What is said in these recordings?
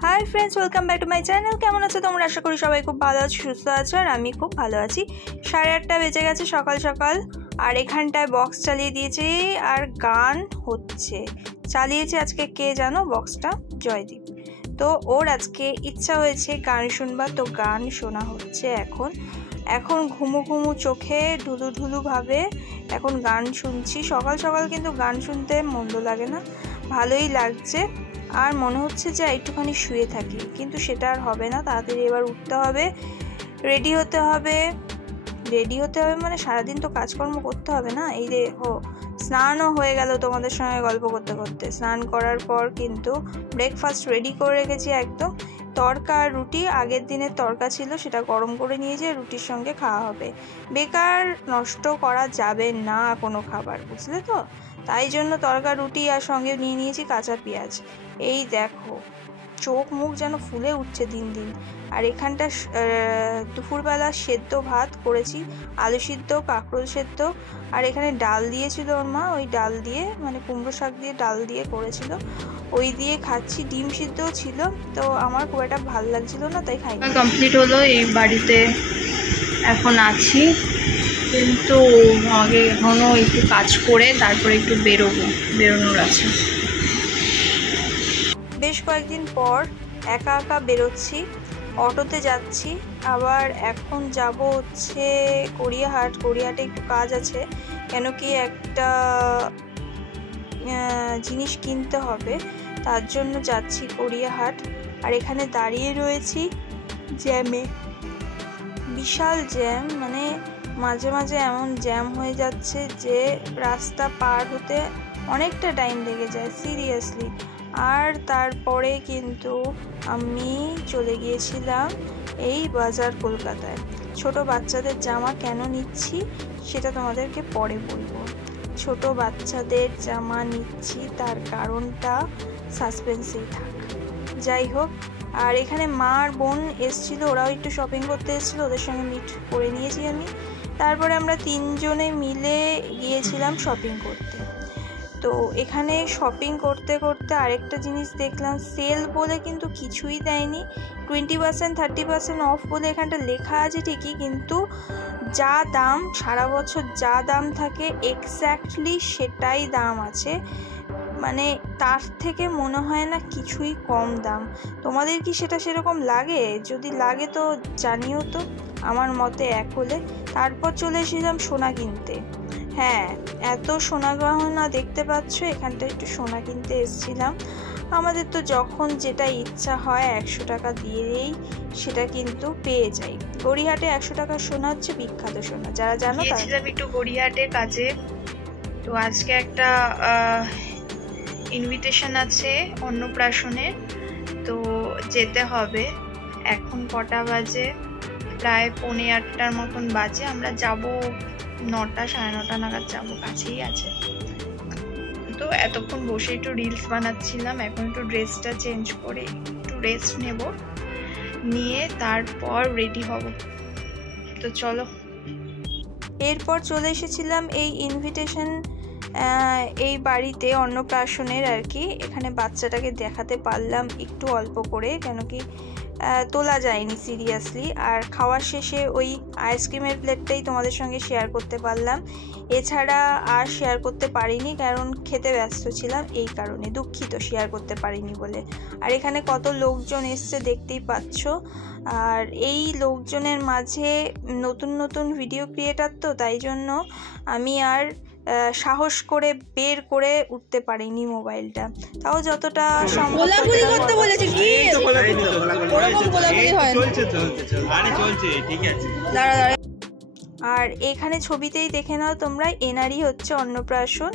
High friends welcome back to my channel. केमन आछो तोमरा? आशा करी सबाई खूब भालो आछो, सुस्थ आछो और आमी खूब भालो आछि। 8:30 बेजे गेছে सकाल सकाल और एखानटाय बक्स चालिए दिएछि और गान होच्छे। चालिएছে আজকে কে জানো বক্সটা? জয়দীপ। তো ওর আজকে ইচ্ছা হয়েছে গান শুনবার, তো গান শোনা হচ্ছে এখন ঘুমু ঘুমু চোখে ঢুলু ঢুলু ভাবে এখন গান শুনছি। সকাল সকাল কিন্তু গান শুনতে মন্দ লাগে না, ভালোই লাগছে। আর মনে হচ্ছে যে একটুখানি শুয়ে থাকি, কিন্তু সেটা আর হবে না। তাড়াতাড়ি এবার উঠতে হবে, রেডি হতে হবে মানে সারাদিন তো কাজকর্ম করতে হবে না। এই দেখো স্নানও হয়ে গেল তোমাদের সঙ্গে গল্প করতে করতে। স্নান করার পর কিন্তু ব্রেকফাস্ট রেডি করে রেখেছি একদম। তড়কা আর রুটি, আগের দিনের তড়কা ছিল সেটা গরম করে নিয়েছি, রুটির সঙ্গে খাওয়া হবে। বেকার নষ্ট করা যাবে না কোনো খাবার, বুঝলে তো? তাই জন্য তড়কা রুটি আর সঙ্গে নিয়ে নিয়েছি কাঁচা পেঁয়াজ। এই দেখো চোখ মুখ যেন ফুলে উঠছে দিন দিন। আর এখানটা দুপুরবেলা সেদ্ধ ভাত করেছি, আলু সিদ্ধ, কাঁকরোল সেদ্ধ, আর এখানে ডাল দিয়েছিল ওর মা, ওই ডাল দিয়ে মানে কুমড়ো শাক দিয়ে ডাল দিয়ে করেছিল, ওই দিয়ে খাচ্ছি। ডিম সিদ্ধও ছিল, তো আমার খুব একটা ভালো লাগছিল না তাই খাই। কমপ্লিট হলো, এই বাড়িতে এখন আছি, কিন্তু আগে এখনও একটু কাজ করে তারপরে একটু বেরোনোর আছে। বেশ কয়েকদিন পর একা একা বেরোচ্ছি, অটোতে যাচ্ছি। আবার এখন যাব হচ্ছে গড়িয়াহাটে একটু কাজ আছে, কেন কি একটা জিনিস কিনতে হবে, তার জন্য যাচ্ছি গড়িয়াহাট। আর এখানে দাঁড়িয়ে রয়েছি জ্যামে, বিশাল জ্যাম, মানে মাঝে মাঝে এমন জ্যাম হয়ে যাচ্ছে যে রাস্তা পার হতে অনেকটা টাইম লেগে যায় সিরিয়াসলি। আর তারপরে কিন্তু আমি চলে গিয়েছিলাম এই বাজার কলকাতায়। ছোট বাচ্চাদের জামা কেন নিচ্ছি সেটা তোমাদেরকে পরে বলবো। ছোট বাচ্চাদের জামা নিচ্ছি, তার কারণটা সাসপেন্সেই থাক। যাই হোক, আর এখানে মা আর বোন এসেছিলো, ওরাও একটু শপিং করতে এসেছিলো, ওদের সঙ্গে মিট করে নিয়েছি আমি। তারপরে আমরা তিনজনে মিলে গিয়েছিলাম শপিং করতে। তো এখানে শপিং করতে করতে আরেকটা জিনিস দেখলাম, সেল বলে কিন্তু কিছুই দেয়নি। 20% 30% অফ বলে এখানটা লেখা আছে ঠিকই, কিন্তু যা দাম সারা বছর যা দাম থাকে এক্স্যাক্টলি সেটাই দাম আছে, মানে তার থেকে মনে হয় না কিছুই কম দাম। তোমাদের কি সেটা সেরকম লাগে? যদি লাগে তো জানিও তো, আমার মতে এক হলে। তারপর চলে এসেছিলাম সোনা কিনতে। হ্যাঁ, এত সোনা গহনা দেখতে পাচ্ছ, এখানটা একটু সোনা কিনতে এসেছিলাম। আমাদের তো যখন যেটা ইচ্ছা হয় 100 টাকা দিয়েই সেটা কিন্তু পেয়ে যাই। গড়িয়াহাটে 100 টাকার সোনা হচ্ছে বিখ্যাত সোনা, যারা জানো তারা। একটু গড়িয়াহাটের কাজে, তো আজকে একটা ইনভিটেশন আছে অন্নপ্রাশনের, তো যেতে হবে। এখন কটা বাজে? প্রায় 7:45 মতন বাজে। আমরা যাব 9টা 9:30 নাগাদ যাবো, কাছেই আছে। তো এতক্ষণ বসে একটু রিলস বানাচ্ছিলাম, এখন একটু ড্রেসটা চেঞ্জ করে একটু রেস্ট নেব, নিয়ে তারপর রেডি হব। তো চলো। এরপর চলে এসেছিলাম এই ইনভিটেশন এই বাড়িতে অন্নপ্রাশনের আর কি। এখানে বাচ্চাটাকে দেখাতে পারলাম একটু অল্প করে, কেন কি তোলা যায়নি সিরিয়াসলি। আর খাওয়ার শেষে ওই আইসক্রিমের প্লেটটাই তোমাদের সঙ্গে শেয়ার করতে পারলাম, এছাড়া আর শেয়ার করতে পারিনি, কারণ খেতে ব্যস্ত ছিলাম, এই কারণে দুঃখিত শেয়ার করতে পারিনি বলে। আর এখানে কত লোকজন এসছে দেখতেই পাচ্ছ। আর এই লোকজনের মাঝে নতুন নতুন ভিডিও ক্রিয়েটার, তো তাই জন্য আমি আর সাহস করে বের করে উঠতে পারিনি মোবাইলটা, তাও যতটা সম্ভব। আর এখানে ছবিতেই দেখে নাও তোমরা, এনারই হচ্ছে অন্নপ্রাশন,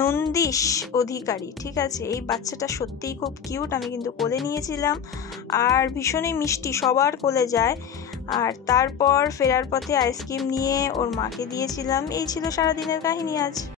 নন্দীশ অধিকারী, ঠিক আছে? এই বাচ্চাটা সত্যিই খুব কিউট, আমি কিন্তু কোলে নিয়েছিলাম, আর ভীষণই মিষ্টি, সবার কোলে যায়। আর তারপর ফেরার পথে আইসক্রিম নিয়ে ওর মাকে দিয়েছিলাম। এই ছিল সারাদিনের কাহিনী আজ।